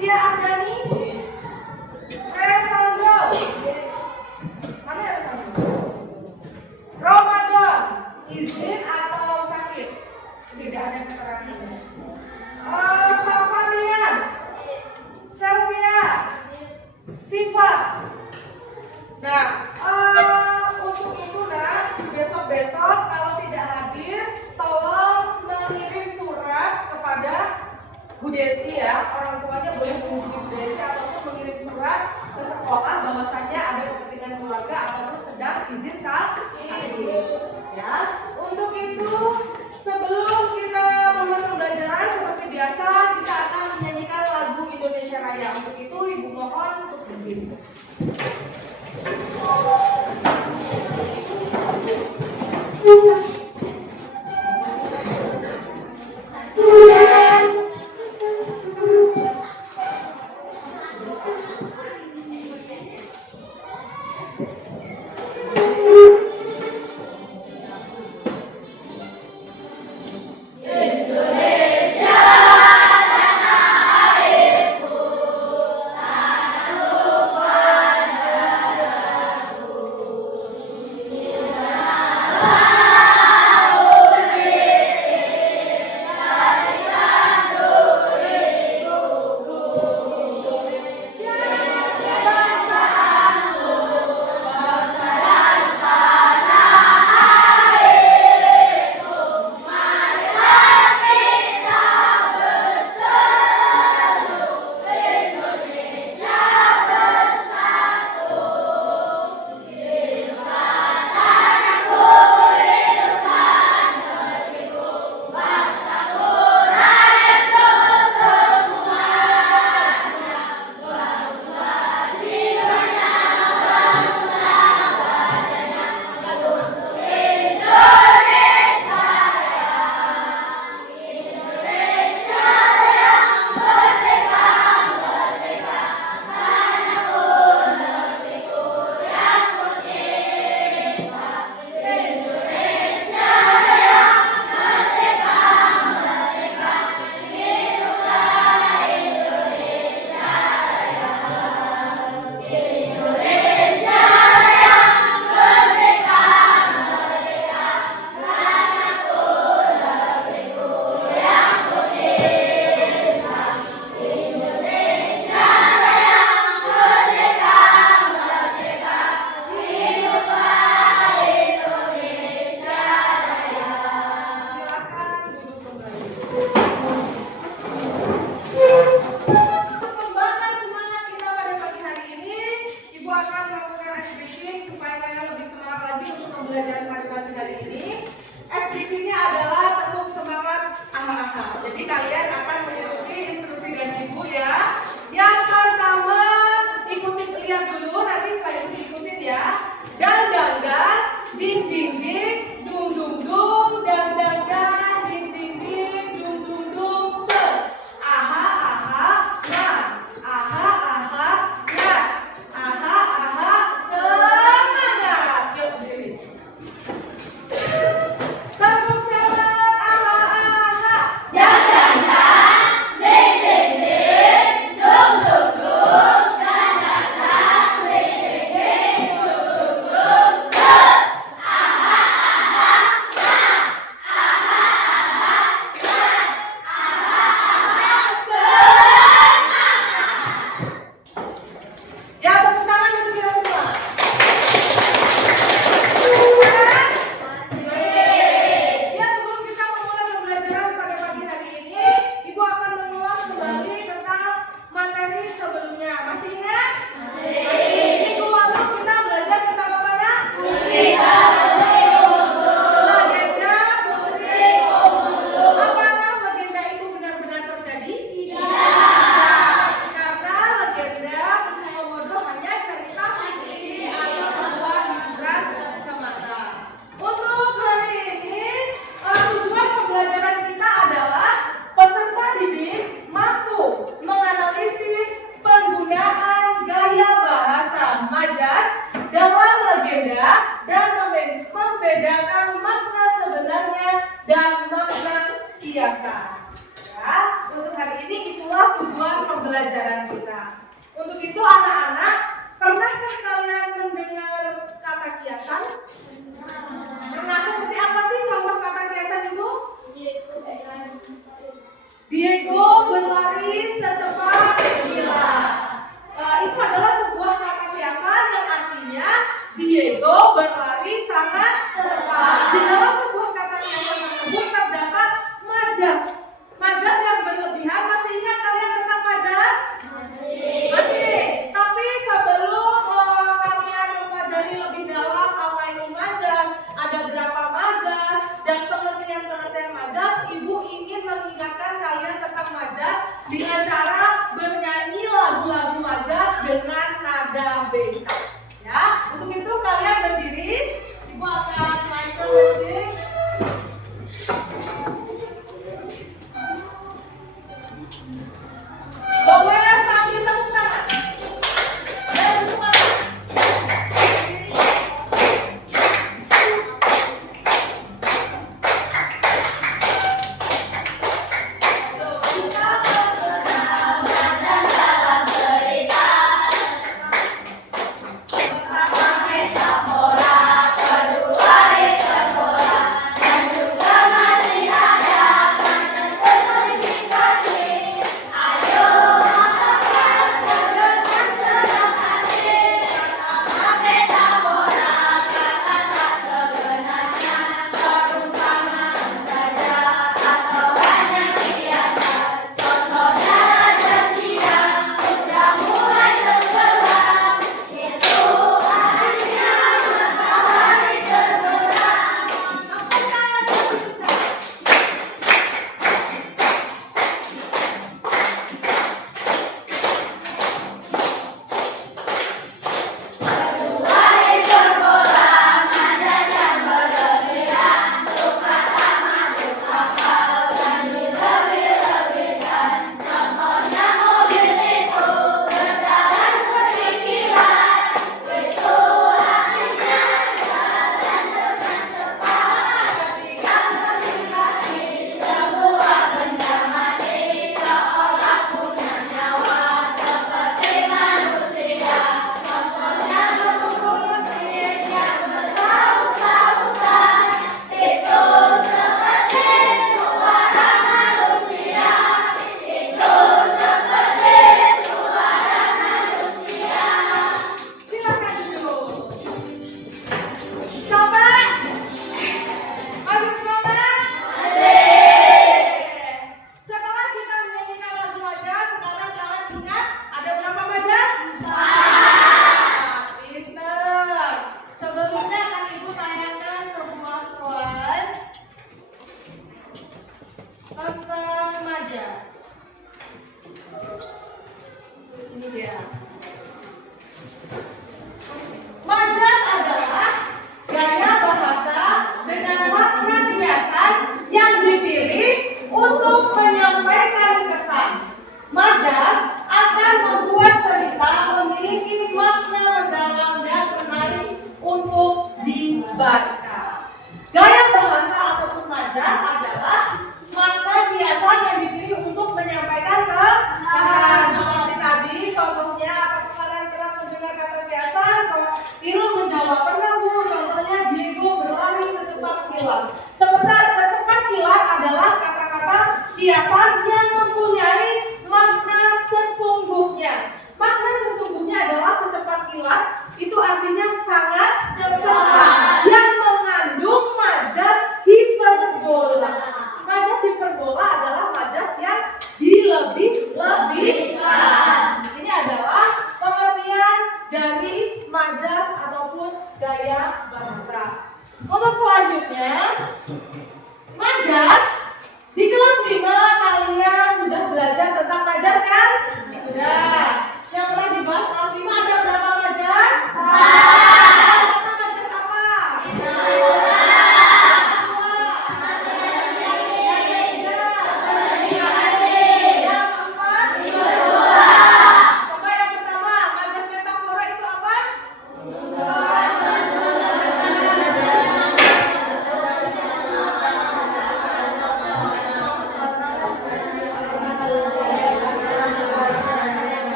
Widya Ardani, Revando, mana ya Revando? Ramadan, izin atau sakit? Tidak ada keterangan. Safarian, Selvia, Siva. Nah, untuk itu besok-besok kalau tidak hadir, tolong mengirim surat kepada Bu Desi ya. Orang tuanya boleh menghubungi Bu Desi ataupun mengirim surat ke sekolah bahwasannya ada kepentingan keluarga ataupun sedang izin sakit. Ya, untuk itu sebelum kita memulai pembelajaran seperti biasa kita akan menyanyikan lagu Indonesia Raya. Untuk itu Ibu mohon untuk berdiri. Indonesia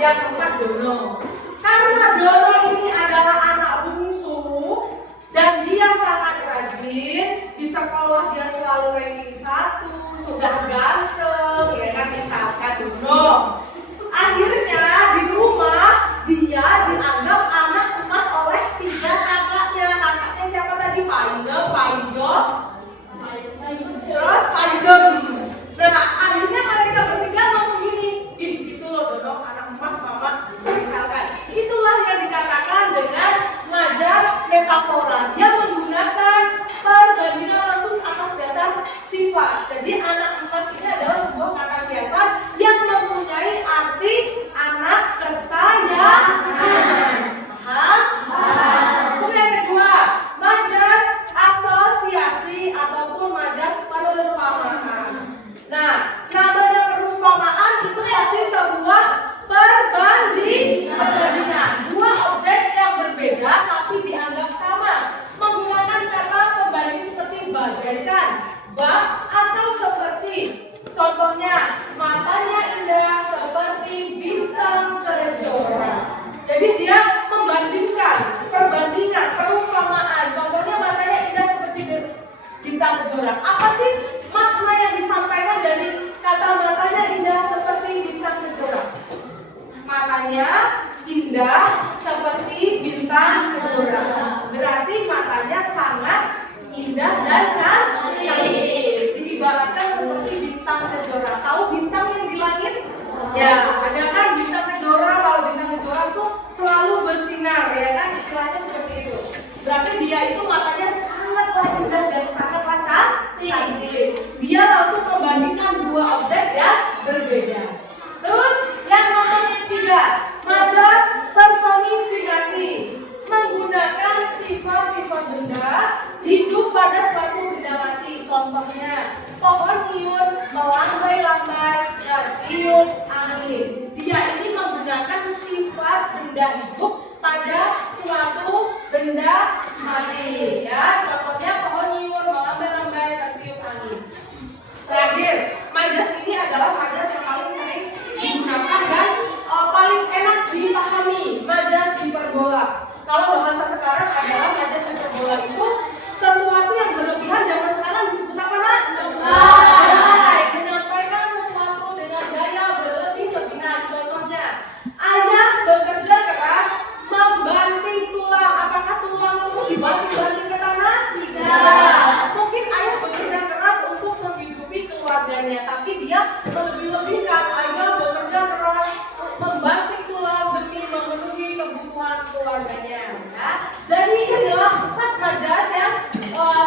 Yang keempat Dono. Karena Dono ini adalah anak bungsu dan dia sangat rajin, di sekolah dia selalu ranking 1, sudah ganteng, ya kan, misalkan Dono. Akhirnya di rumah dia dianggap anak emas oleh 3 kakaknya. Kakaknya siapa tadi? Pak Ine, Pak Ijo, terus Pak Ijem. Nah, akhirnya mereka bertiga ngomong gini, ih gitu loh Dono, anak emas mama, misalkan. Itulah yang dikatakan dengan majas metafora. Dia menggunakan perbandingan langsung atas dasar sifat. Jadi anak emas ini adalah sebuah kata biasa yang mempunyai arti anak kesayangan. Paham? Kemudian yang kedua, majas asosiasi ataupun majas perumpamaan. Nah, namanya perumpamaan itu pasti sebuah perbandingan. Dua objek yang berbeda tapi dianggap sama. Menggunakan kata pembanding seperti bagaikan, bak, atau seperti. Contohnya, matanya indah seperti bintang kejora. Jadi dia membandingkan, perbandingan, perumpamaan. Contohnya matanya indah seperti bintang kejora. Apa sih makna yang disampaikan dari kata matanya indah seperti bintang kejora? Matanya indah seperti bintang kejora. Berarti matanya sangat indah dan cantik. Diibaratkan seperti bintang kejora. Tahu bintang yang di langit? Ya, ada kan bintang kejora. Kalau bintang kejora itu selalu bersinar, ya kan? Istilahnya seperti itu. Berarti dia itu matanya sangatlah indah dan sangatlah cantik. Dia langsung membandingkan dua objek yang berbeda. Terus yang nomor 3, majas personifikasi. Menggunakan sifat-sifat benda hidup pada suatu benda mati. Contohnya, pohon nyur melambai-lambai tertiup angin. Dia ini menggunakan sifat benda hidup pada suatu benda mati. Ya, contohnya pohon nyur melambai-lambai tertiup angin. Terakhir, majas ini adalah majas yang paling sering digunakan dan paling enak dipahami. Majas hiperbola. Kalau bahasa sekarang adalah majas hiperbola itu sesuatu yang berlebihan. Zaman sekarang disebut apa, Nak? Lebay. Menyampaikan sesuatu dengan gaya berlebih-lebihan. Contohnya, ayah bekerja keras membanting tulang. Apakah tulang itu dibanting-banting ke tanah? Tidak. Mungkin ayah bekerja keras untuk menghidupi keluarganya, tapi dia melebih-lebihkan. Ayah bekerja keras membanting tulang demi memenuhi kebutuhan keluarganya. Ya. Jadi inilah 4 majas yang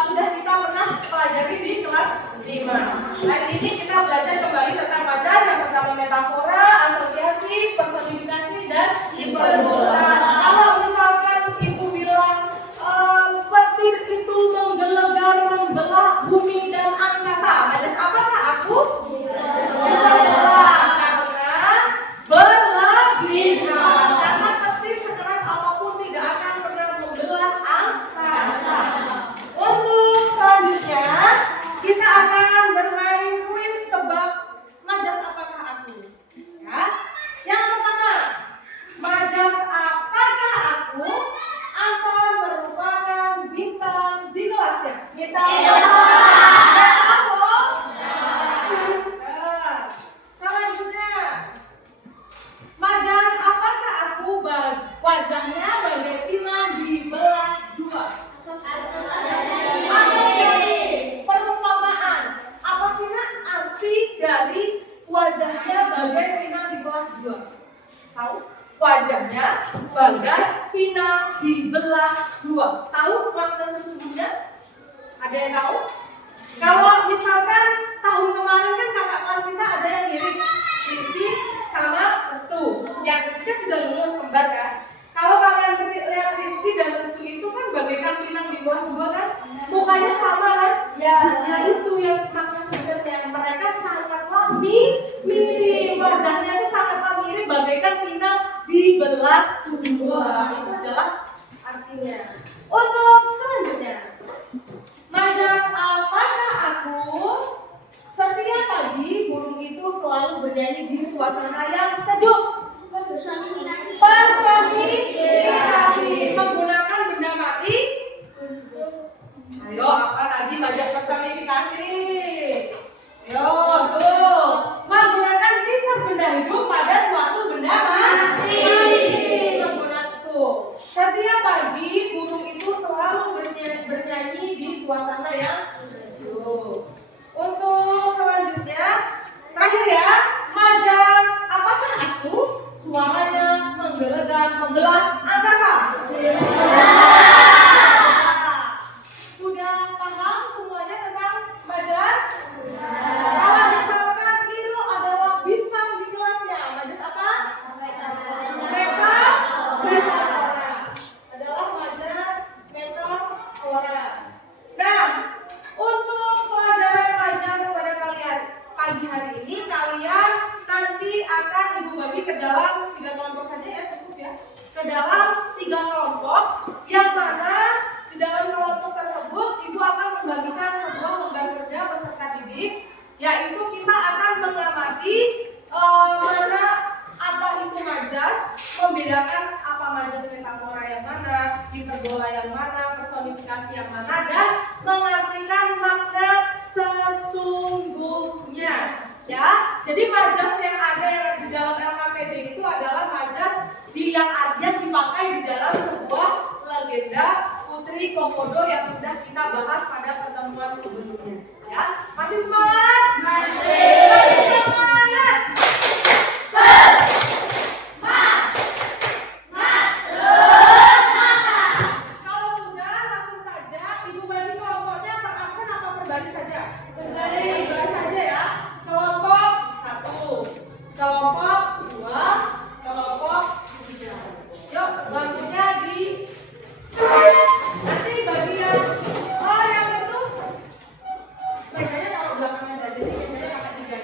sudah kita pernah pelajari di kelas 5. Hari ini kita belajar kembali tentang majas. Yang pertama metafora, asosiasi, personifikasi, dan hiperbola. Kalau misalkan ibu bilang petir itu menggelegar membelah bumi dan angkasa, majas apakah aku? Hiperbola. Berlebihan. Karena petir sekeras apapun tidak akan pernah membelah angkasa. Untuk selanjutnya kita akan bermain kuis tebak majas apakah aku. Ya. Yang pertama, majas apakah aku akan merupakan bintang di kelasnya. Bintang. Selanjutnya, majas apakah aku wajahnya bagai pinang dibelah 2. Perumpamaan. Apa sih, Nak, arti dari wajahnya bagai pinang dibelah 2? Tahu? Wajahnya bagai pinang dibelah 2. Tahu makna sesungguhnya? Ada yang tahu? Kalau misalkan tahun kemarin kan kakak kelas kita ada yang mirip Rizky sama Restu. Yang Rizky kan sudah lulus kembar kan. Kalau kalian lihat Rizky dan Restu itu kan bagaikan pinang di bawah 2 kan. Mukanya sama kan? Ya itu yang makna sebenarnya. Mereka sangatlah mirip. Wajahnya itu sangatlah mirip bagaikan pinang dibelah 2. Itu adalah artinya. Untuk selanjutnya, majas apakah aku? Setiap pagi burung itu selalu bernyanyi di suasana yang sejuk. Personifikasi menggunakan benda mati. Ayo, apa tadi Majas personifikasi? Yo, tuh. Menggunakan sifat benda hidup pada suatu benda mati. Menggunakan tuh. Setiap pagi burung itu selalu bernyanyi di suasana yang sejuk. Untuk selanjutnya, terakhir ya, Majas, apakah aku? Suaranya menggelegar, membelah angkasa. Sudah paham semuanya tentang Majas? Kalau misalkan Irul adalah bintang di kelasnya, Majas apa? Metafora. Adalah Majas metafora. Nah, untuk pelajaran Majas pada kalian pagi hari ini, kalian nanti akan Ibu bagi ke dalam 3 kelompok saja ya, cukup ya. Ke dalam 3 kelompok, yang mana di dalam kelompok tersebut Ibu akan membagikan sebuah lembar kerja peserta didik, yaitu kita akan mengamati mana apa itu Majas, membedakan apa Majas metafora yang mana, hiperbola yang mana, personifikasi yang mana, dan mengartikan makna sesungguhnya. Ya, jadi Majas yang ada yang di dalam LKPD itu adalah Majas yang dipakai di dalam sebuah legenda Putri Komodo yang sudah kita bahas pada pertemuan sebelumnya. Ya, masih semangat? Masih semangat. Kalau sudah, langsung saja Ibu bagi kelompoknya per absen apa per baris saja? Baris saja ya. Kelompok 1, kelompok 2, kelompok 3. Yuk, bangkunya di nanti bagian yang itu mejanya kalau belakangnya saja, jadi mejanya pakai 3.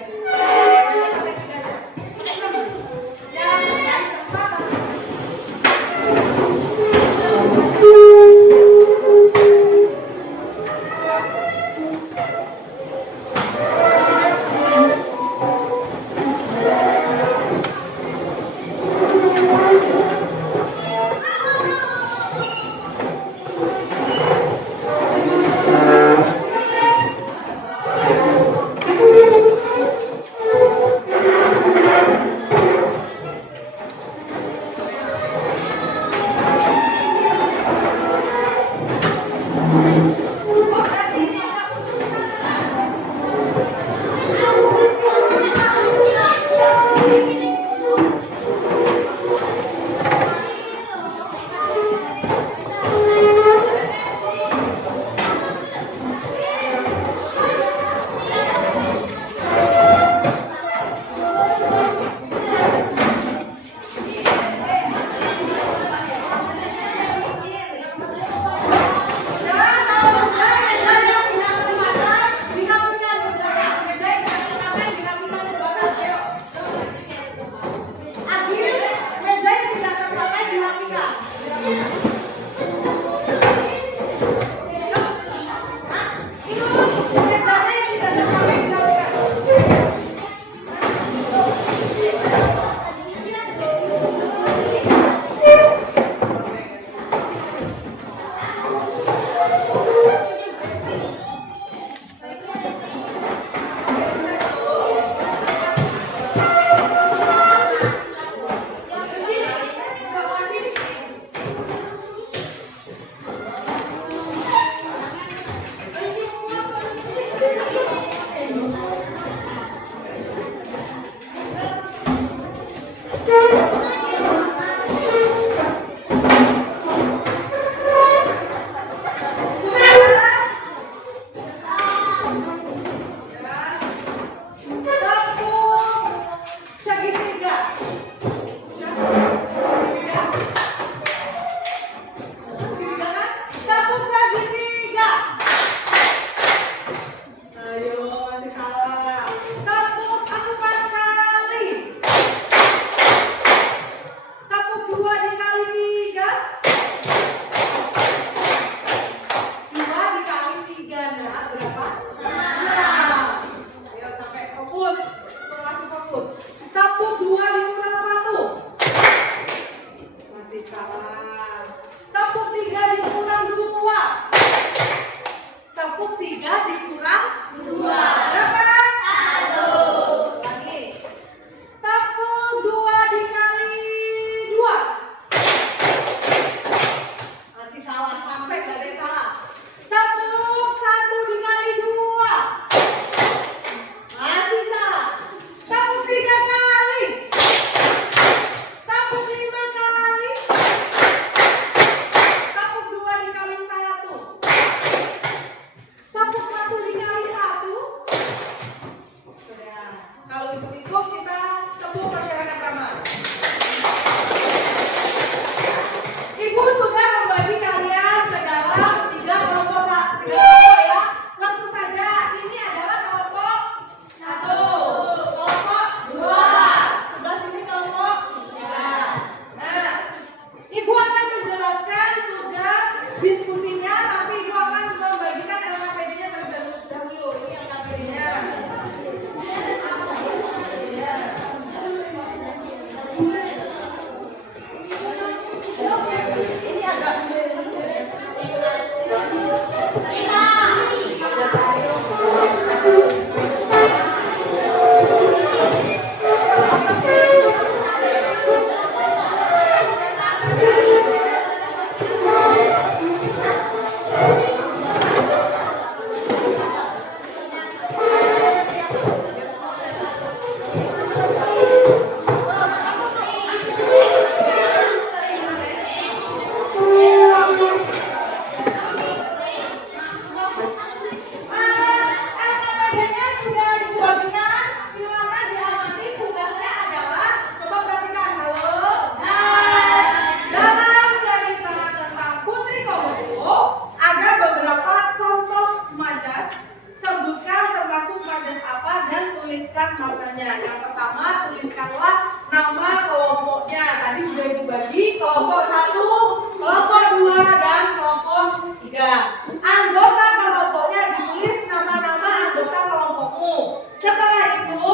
tuliskanlah nama kelompoknya. Tadi sudah dibagi kelompok 1, kelompok 2, dan kelompok 3. Anggota kelompoknya ditulis nama-nama anggota kelompokmu. Setelah itu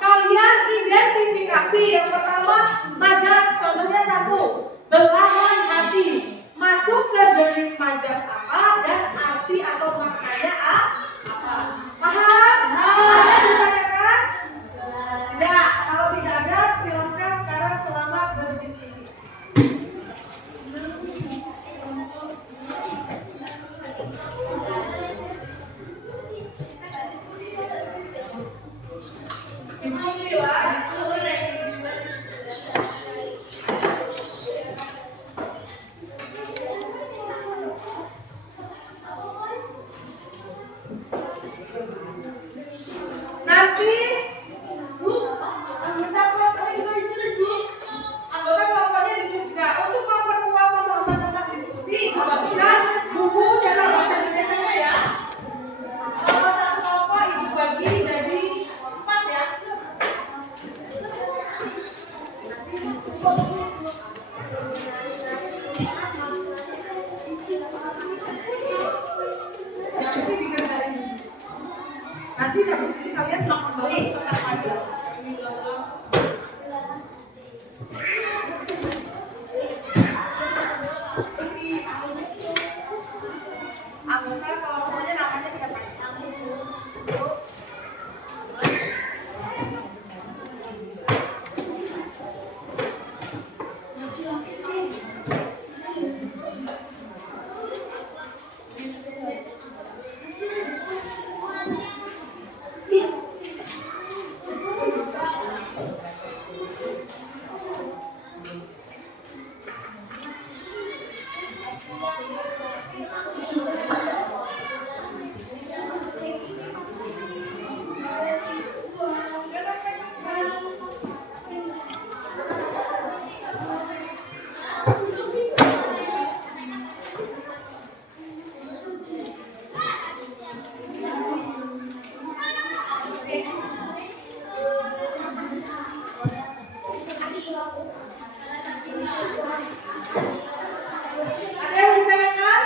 kalian identifikasi. Yang pertama majas, contohnya 1, belahan hati. Masuk ke jenis majas apa dan arti atau maknanya apa? Paham? Ada ditanyakan? Tidak. Kalau tidak ada, silakan sekarang selamat berdiskusi. Diskusi lah. Nanti anggota kelompoknya ditulis juga. Untuk memperkuat pemahaman tentang diskusi, bagikan buku cetak bahasa Indonesia ya. Kalau satu kelompok ibu bagi jadi 4 ya. Nanti habis ini kalian makan bareng tentang majas. Anggota kelompoknya namanya siapa? Ada yang ditanyakan?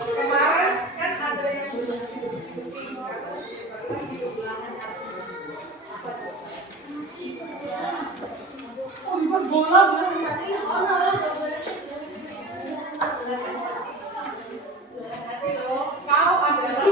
Kemarin kan ada yang sudah bola bareng tadi. Hati loh, kau adalah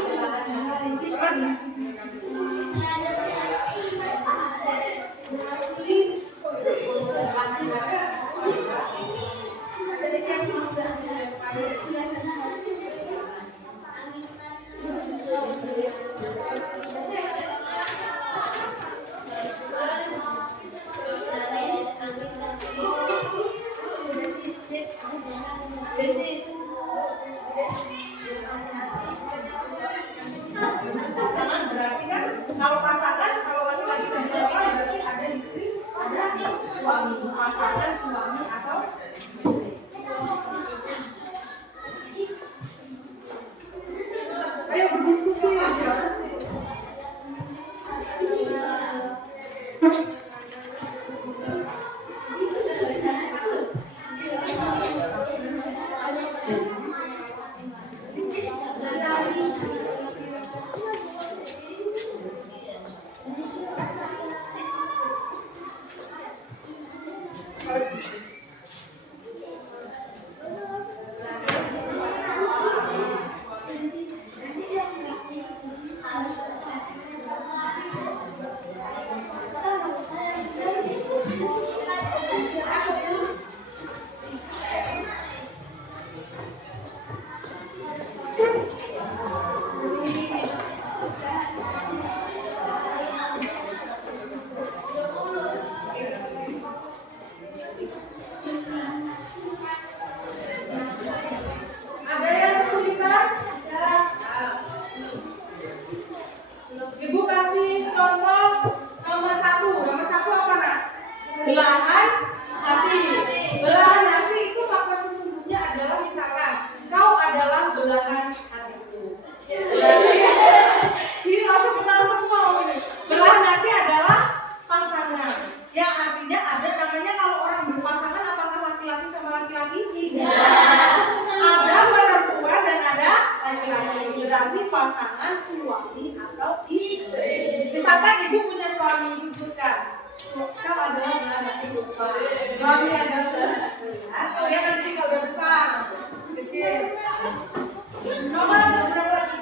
berarti kan kalau pasangan, kalau laki-laki dan perempuan berarti ada istri, ada suami, pasangan suami atau ayo berdiskusi ya siapa sih? Ibu kasih contoh nomor satu. Nomor satu apa nak? Belahan hati. Belahan hati itu makna sesungguhnya adalah misalkan kau adalah belahan hatiku. Berarti ini langsung kenal semua ini. Belahan hati adalah pasangan. Yang artinya ada namanya kalau orang berpasangan apakah laki-laki sama laki-laki? Tidak. Ada perempuan dan ada laki-laki. Berarti pasangan suami atau istri. Misalkan ibu punya suami, ibu sebutkan kau adalah belahan hatiku. Suami adalah belahan hatiku. Kau lihat nanti kalau udah besar, kecil. Nomor berapa lagi?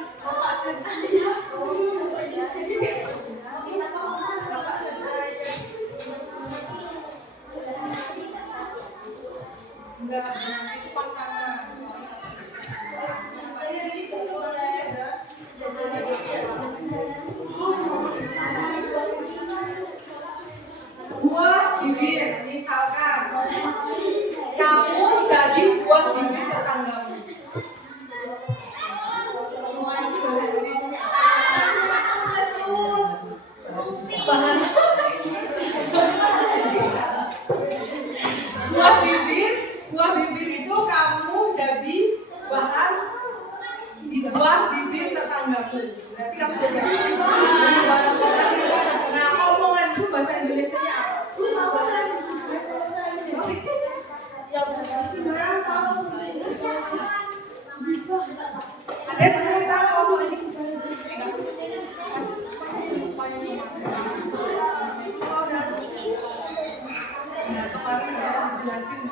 Enggak, itu pasangan. Buah bibir, misalkan kamu jadi buah bibir tetanggamu. Buah bibir itu kamu jadi buah bibir tetanggamu. Berarti kamu jadi apa? Nah, omongan itu bahasa Indonesianya apa? Ada yang cerita ngomong ini. Nah, kemarin udah dijelasin.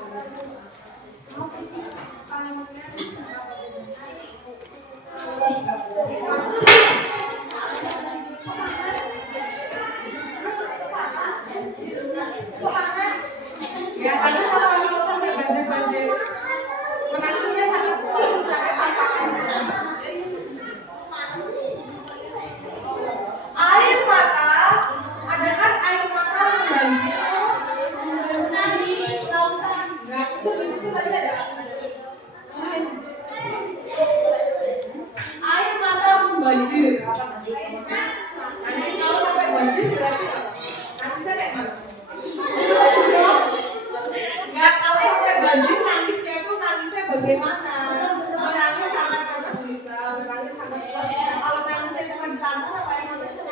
Ya, ada kalau sampai banjir-banjir. Menangisnya sangat tampakan. Air mata, ada kan air mata membanjir. Enggak, itu di situ tadi ada. Air mata membanjir. Nanti kalau sampai banjir berarti apa? Nangisnya kayak mana? Enggak, kalau sampai banjir nangisnya itu nangisnya bagaimana? Menangis sangat tidak bisa, menangis sangat tidak bisa. Kalau nangisnya cuma di tanah apa yang banjir?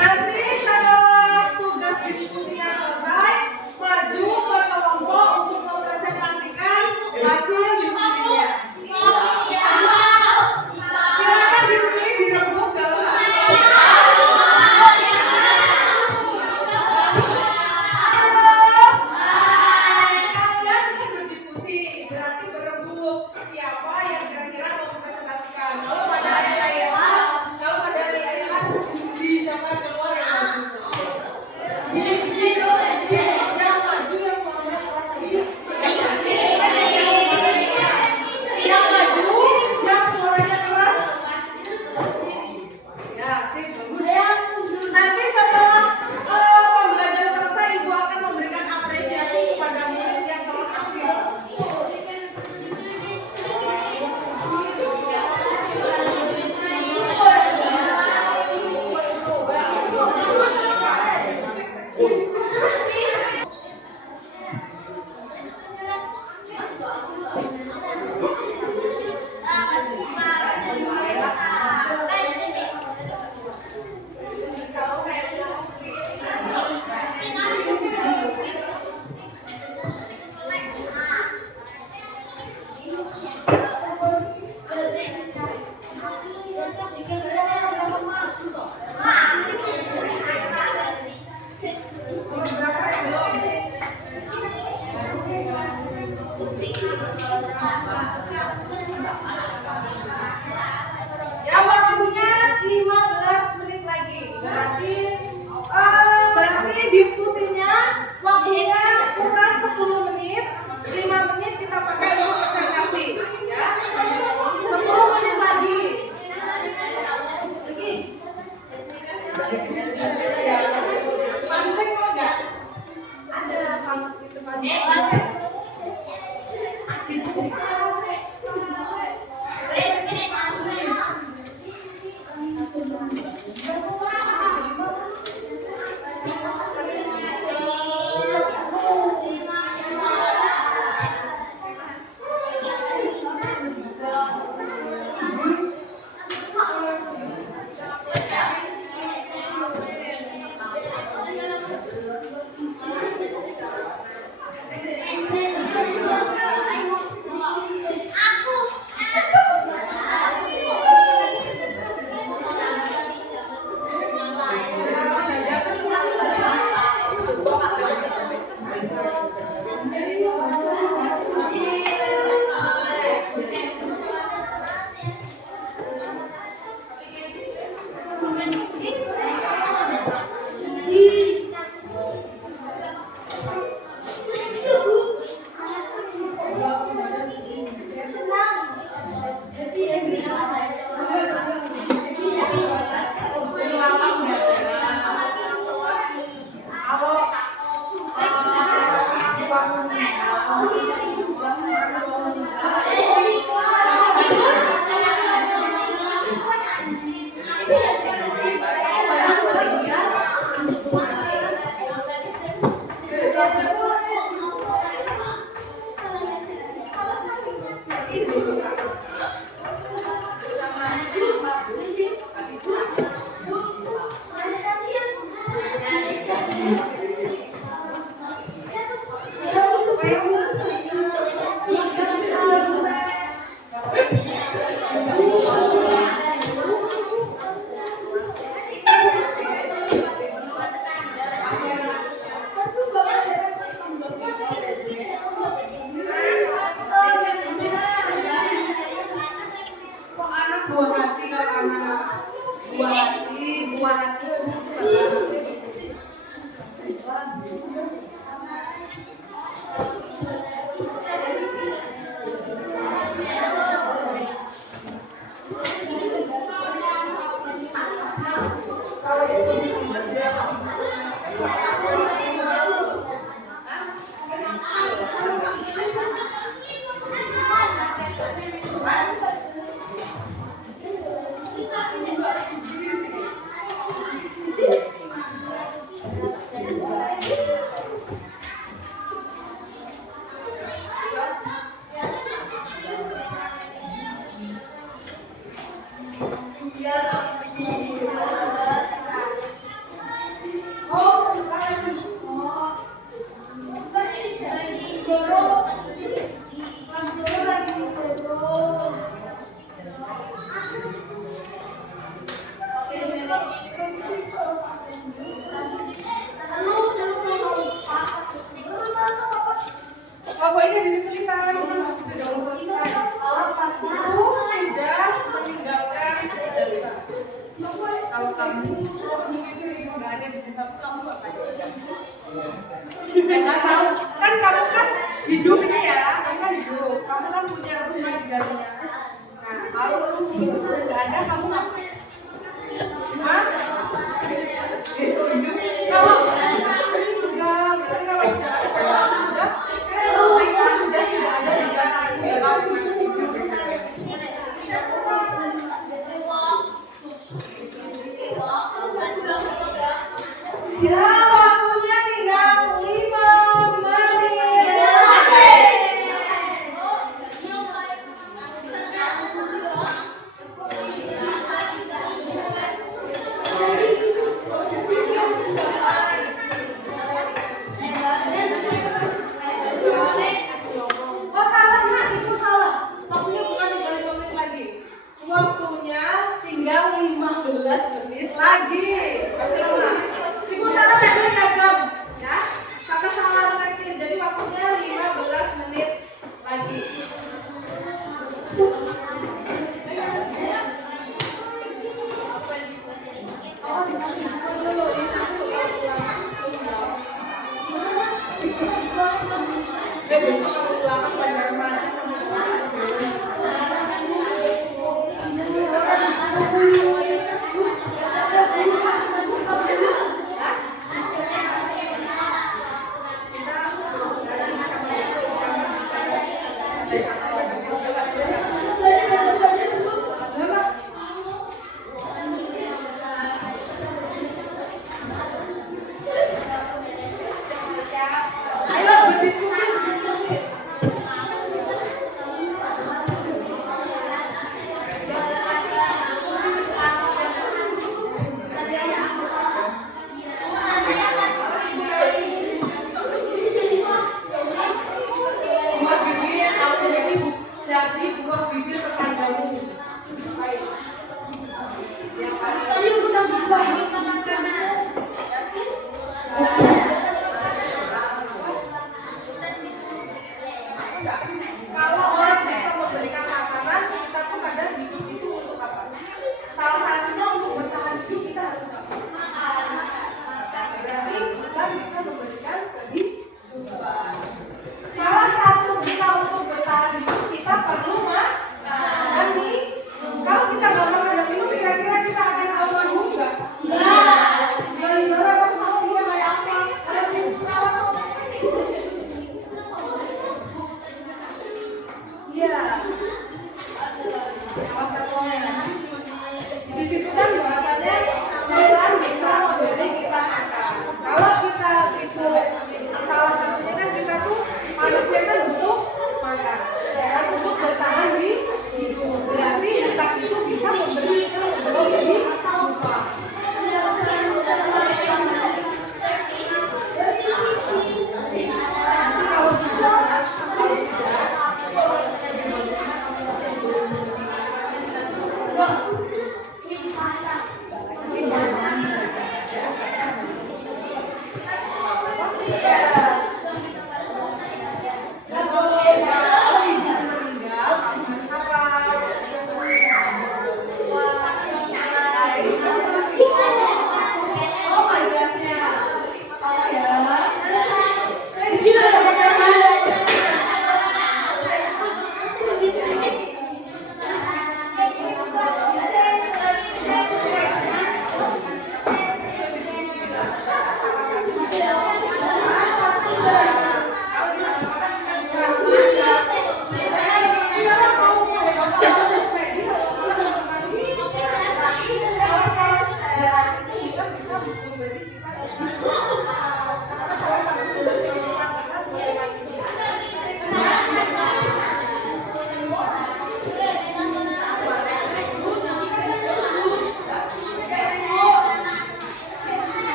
Nanti setelah tugas diskusinya selesai, maju ke kelompok untuk mempresentasikan hasil diskusinya. Silakan dipilih dirembuk dalam satu kalian kan berdiskusi, berarti berembuk siapa yang kira-kira mau mempresentasikan. Kalau pada rela, di siapa keluar yang maju. Yang maju yang suaranya keras lagi. Yang maju yang suaranya keras. Ya, sip, bagus. Nanti setelah pembelajaran selesai, ibu akan memberikan apresiasi kepada murid yang telah aktif. Ya, waktunya 15 menit lagi. Berarti diskusinya waktunya kurang 10 menit. 5 menit kita pakai untuk presentasi.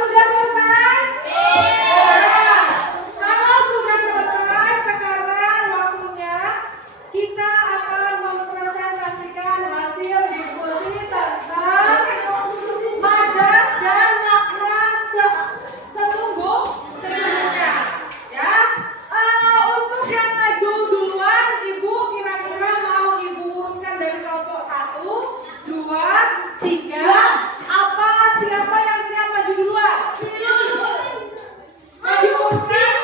Sudah selesai? Ya. Kalau sudah selesai, sekarang waktunya kita akan mempresentasikan hasil diskusi tentang majas dan makna sesungguhnya. Ya. Untuk yang maju duluan, Ibu kira-kira mau Ibu urutkan dari kelompok 1, 2, 3. Siapa yang siap maju duluan? Mau diurutkan?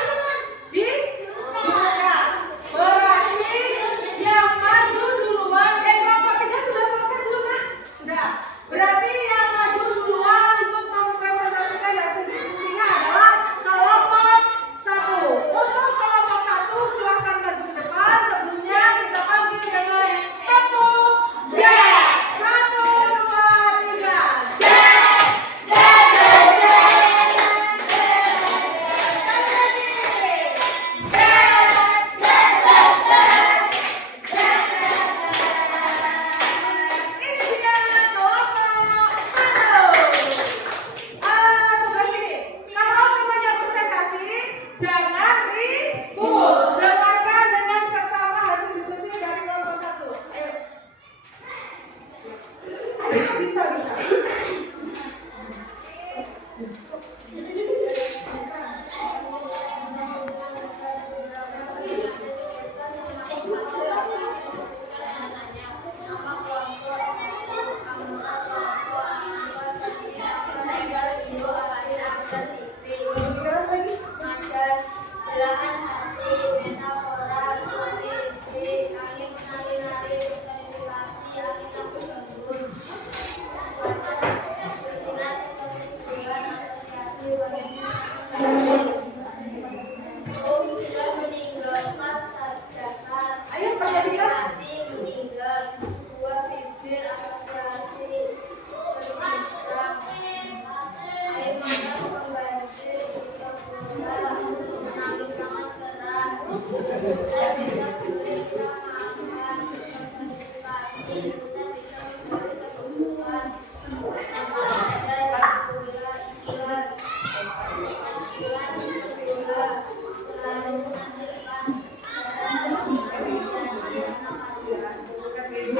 Diurutkan. Berarti yang maju duluan, kelompok 3 sudah selesai belum, Nak? Sudah. Berarti yang maju duluan untuk mempresentasikan hasil diskusinya adalah kelompok 1. Untuk kelompok 1 silahkan maju ke depan. Sebelumnya kita panggil dengan tepuk Z. 1, 2, 3.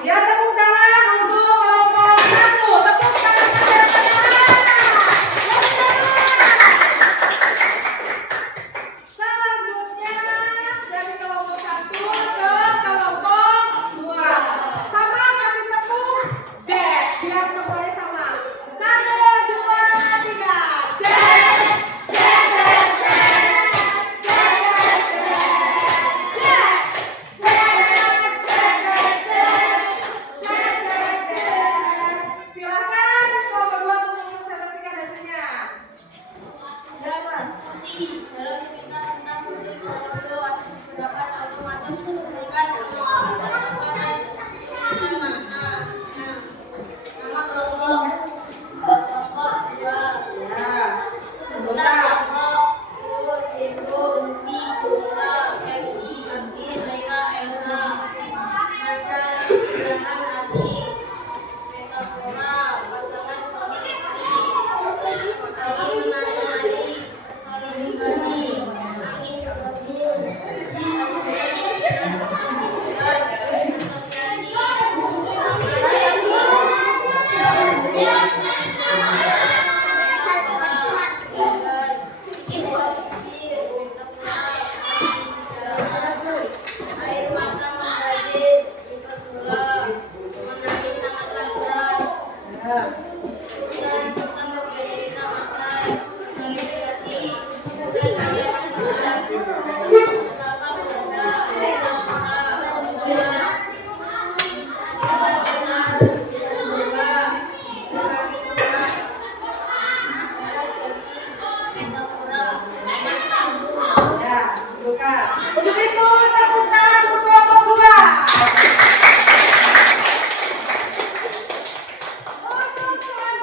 Ya, tepuk tangan untuk kelompok 1. Tepuk tangan selanjutnya dari kelompok 1 ke kelompok 2. Sama kasih tepuk Z biar semuanya sama. 1, 2, 3. Z. Silakan kelompok 2 mempresentasikan hasilnya. Diskusi dalam cerita tentang politik kelompok pendapat otomatis memberikan mana nama kelompok 2 Ya. anggota kelompok Diego, Umi, Jula, Febri, Abdi, Naira, Elsa, Masya, Gerahan Hati, Metafora, pasangan suami istri, Ali menari-nari, saling menggali, angin berhembus, air mata mengalir, bola, menangis sangatlah berat. Dan bisa memberi makna dari hati dan ayat Tuhan. Betapa benda rasa suara bola, benar bola, metafora. Ya, buka. Untuk itu tepuk tangan untuk kelompok 2. Untuk selanjutnya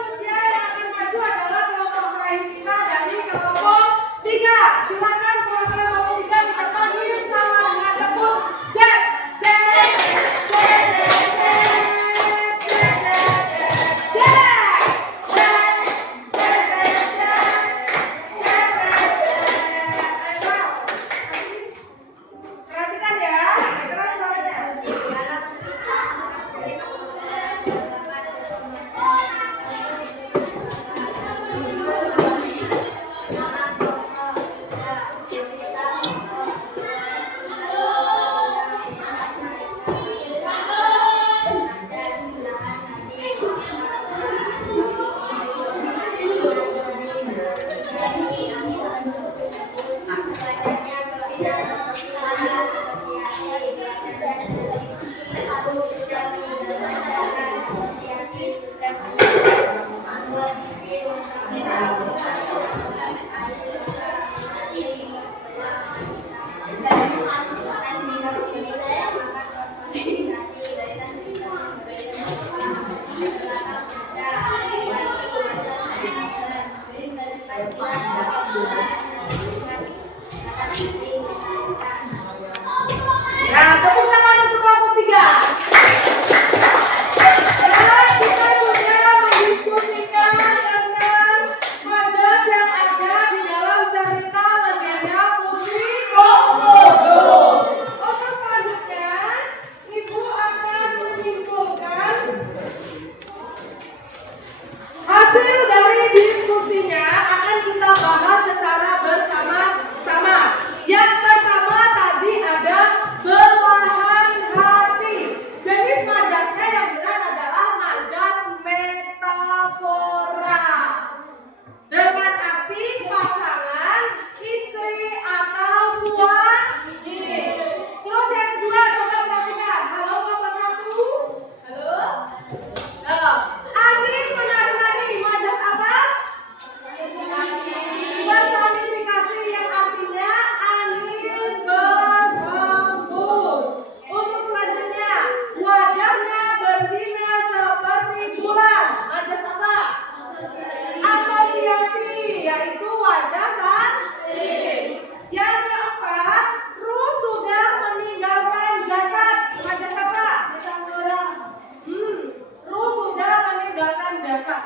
menjasa.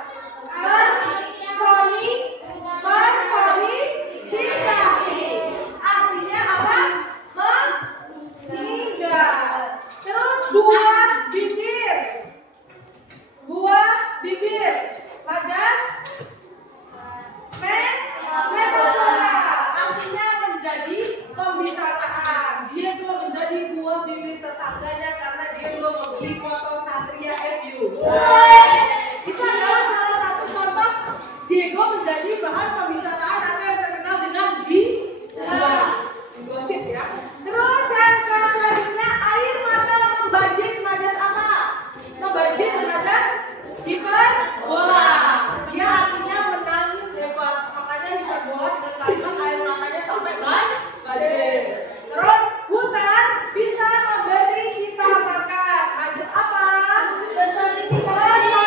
Personifikasi. Artinya apa? Meninggal. Terus buah bibir. Buah bibir. Majas. Metafora. Artinya menjadi pembicaraan. Dia juga menjadi buah bibir tetangganya karena dia juga membeli foto Satria FU. Itu adalah salah satu contoh Diego menjadi bahan pembicaraan atau yang terkenal dengan gosip ya. Terus yang selanjutnya air mata membajis majas apa? Membajis majas hiperbola. Dia artinya menangis hebat. Makanya hiperbola dengan kalimat air matanya sampai banjir. Terus hutan bisa memberi kita makan. Majas apa? Personifikasi.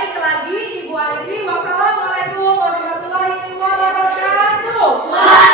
Baik, lagi Ibu akhiri. Wassalamualaikum warahmatullahi wabarakatuh.